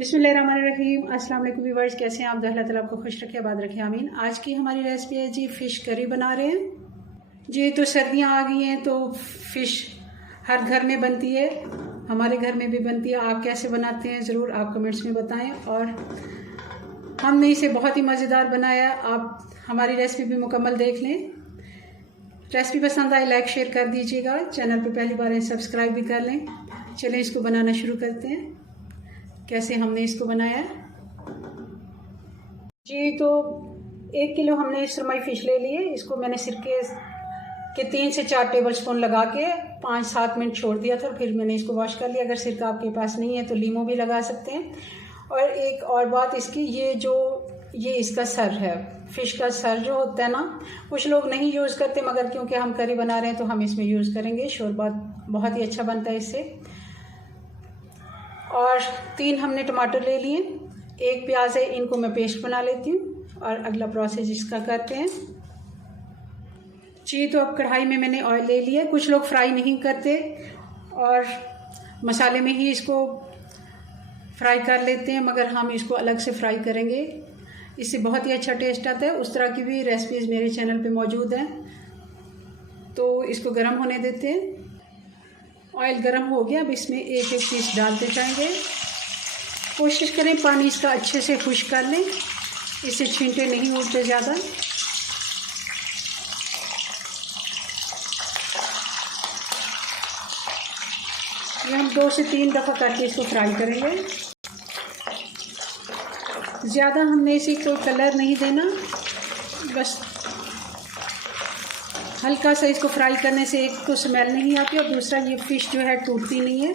बिस्मिल्लाहिर्रहमानिर्रहीम। अस्सलाम वालेकुम व्यूअर्स, कैसे हैं आप? अल्लाह ताला आपको खुश रखे, आबाद रखे, आमीन। आज की हमारी रेसिपी है जी फ़िश करी बना रहे हैं जी। तो सर्दियां आ गई हैं तो फ़िश हर घर में बनती है, हमारे घर में भी बनती है। आप कैसे बनाते हैं ज़रूर आप कमेंट्स में बताएं। और हमने इसे बहुत ही मज़ेदार बनाया। आप हमारी रेसिपी भी मुकम्मल देख लें। रेसिपी पसंद आए लाइक शेयर कर दीजिएगा। चैनल पे पहली बार है सब्सक्राइब भी कर लें। चलें इसको बनाना शुरू करते हैं। कैसे हमने इसको बनाया जी। तो 1 किलो हमने सुरमई फ़िश ले लिए। इसको मैंने सिरके के 3 से 4 टेबल स्पून लगा के 5-7 मिनट छोड़ दिया था। फिर मैंने इसको वॉश कर लिया। अगर सिरका आपके पास नहीं है तो लीमू भी लगा सकते हैं। और एक और बात इसकी, ये इसका सर है, फ़िश का सर जो होता है ना, कुछ लोग नहीं यूज़ करते, मगर क्योंकि हम करी बना रहे हैं तो हम इसमें यूज़ करेंगे। शोरबा बहुत ही अच्छा बनता है इससे। और 3 हमने टमाटर ले लिए, 1 प्याज है, इनको मैं पेस्ट बना लेती हूँ। और अगला प्रोसेस इसका करते हैं जी। तो अब कढ़ाई में मैंने ऑयल ले लिया। कुछ लोग फ्राई नहीं करते और मसाले में ही इसको फ्राई कर लेते हैं, मगर हम इसको अलग से फ्राई करेंगे। इससे बहुत ही अच्छा टेस्ट आता है। उस तरह की भी रेसिपीज़ मेरे चैनल पे मौजूद हैं। तो इसको गर्म होने देते हैं। ऑयल गर्म हो गया। अब इसमें एक एक पीस डालते जाएंगे। कोशिश करें पानी इसका अच्छे से खुश्क कर लें, इससे छींटे नहीं उड़ते ज़्यादा। ये हम 2 से 3 दफ़ा करके इसको फ्राई करेंगे। ज़्यादा हमने इसे कोई कलर नहीं देना, बस हल्का सा इसको फ्राई करने से एक तो स्मेल नहीं आती और दूसरा ये फ़िश जो है टूटती नहीं है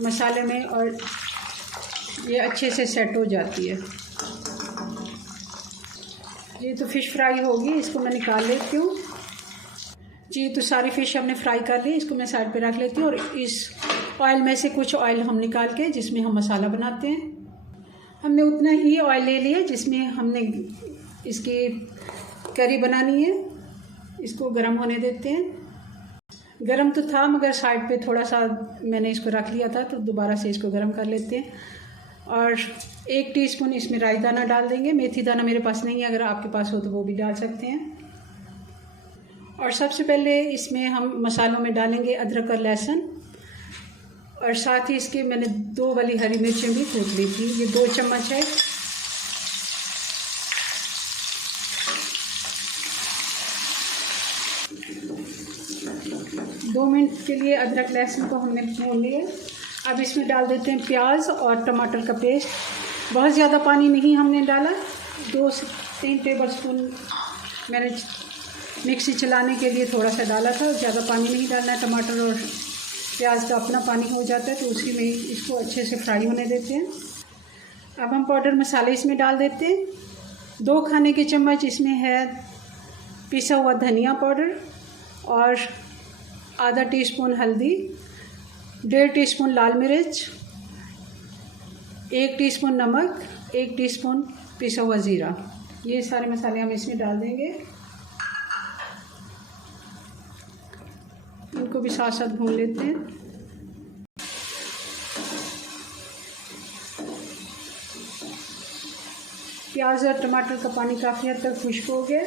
मसाले में, और ये अच्छे से सेट हो जाती है जी। तो फ़िश फ्राई होगी, इसको मैं निकाल लेती हूँ जी। तो सारी फ़िश हमने फ्राई कर ली, इसको मैं साइड पे रख लेती हूँ। और इस ऑयल में से कुछ ऑयल हम निकाल के जिसमें हम मसाला बनाते हैं, हमने उतना ही ऑयल ले लिया जिसमें हमने इसकी करी बनानी है। इसको गरम होने देते हैं। गरम तो था मगर साइड पे थोड़ा सा मैंने इसको रख लिया था, तो दोबारा से इसको गरम कर लेते हैं। और 1 टीस्पून इसमें राई दाना डाल देंगे। मेथी दाना मेरे पास नहीं है, अगर आपके पास हो तो वो भी डाल सकते हैं। और सबसे पहले इसमें हम मसालों में डालेंगे अदरक और लहसुन, और साथ ही इसके मैंने 2 वाली हरी मिर्चें भी कूट ली थी। ये 2 चम्मच है। दो मिनट के लिए अदरक लहसुन को हमने भून लिया। अब इसमें डाल देते हैं प्याज और टमाटर का पेस्ट। बहुत ज़्यादा पानी नहीं हमने डाला, 2 से 3 टेबल स्पून मैंने मिक्सी चलाने के लिए थोड़ा सा डाला था। ज़्यादा पानी नहीं डालना है। टमाटर और प्याज का अपना पानी हो जाता है, तो उसी में इसको अच्छे से फ्राई होने देते हैं। अब हम पाउडर मसाले इसमें डाल देते हैं। 2 खाने के चम्मच इसमें है पिसा हुआ धनिया पाउडर, और आधा टीस्पून हल्दी, 1.5 टीस्पून लाल मिर्च, 1 टीस्पून नमक, 1 टीस्पून पिसा हुआ ज़ीरा। ये सारे मसाले हम इसमें डाल देंगे। इनको भी साथ साथ भून लेते हैं। प्याज और टमाटर का पानी काफ़ी हद तक खुश्क हो गया।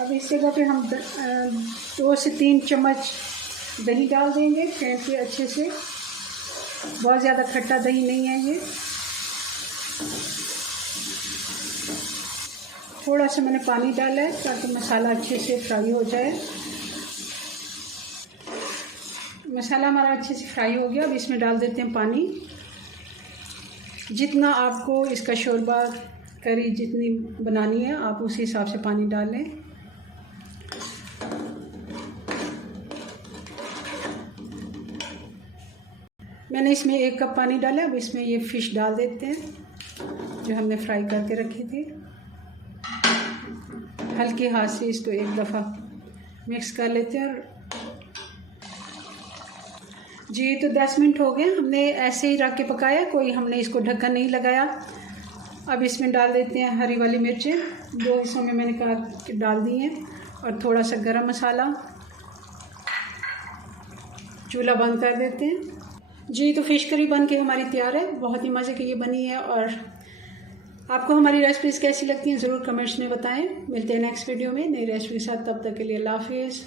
अब इस जगह पे हम 2 से 3 चम्मच दही डाल देंगे, फेंट के अच्छे से। बहुत ज़्यादा खट्टा दही नहीं है ये। थोड़ा सा मैंने पानी डाला है ताकि मसाला अच्छे से फ्राई हो जाए। मसाला हमारा अच्छे से फ्राई हो गया। अब इसमें डाल देते हैं पानी। जितना आपको इसका शोरबा करी जितनी बनानी है आप उसी हिसाब से पानी डाल लें। मैंने इसमें 1 कप पानी डाला। अब इसमें ये फ़िश डाल देते हैं जो हमने फ्राई करके रखी थी। हल्के हाथ से इसको एक दफ़ा मिक्स कर लेते हैं। और जी तो 10 मिनट हो गए, हमने ऐसे ही रख के पकाया, कोई हमने इसको ढक्कन नहीं लगाया। अब इसमें डाल देते हैं हरी वाली मिर्चें, 2 हिस्सों में मैंने काट के डाल दी हैं। और थोड़ा सा गरम मसाला। चूल्हा बंद कर देते हैं। जी तो फ़िश करी बन के हमारी तैयार है, बहुत ही मज़े की ये बनी है। और आपको हमारी रेसिपीज़ कैसी लगती हैं ज़रूर कमेंट्स में बताएं। मिलते हैं नेक्स्ट वीडियो में नई रेसिपी के साथ, तब तक के लिए अल्लाह हाफिज़।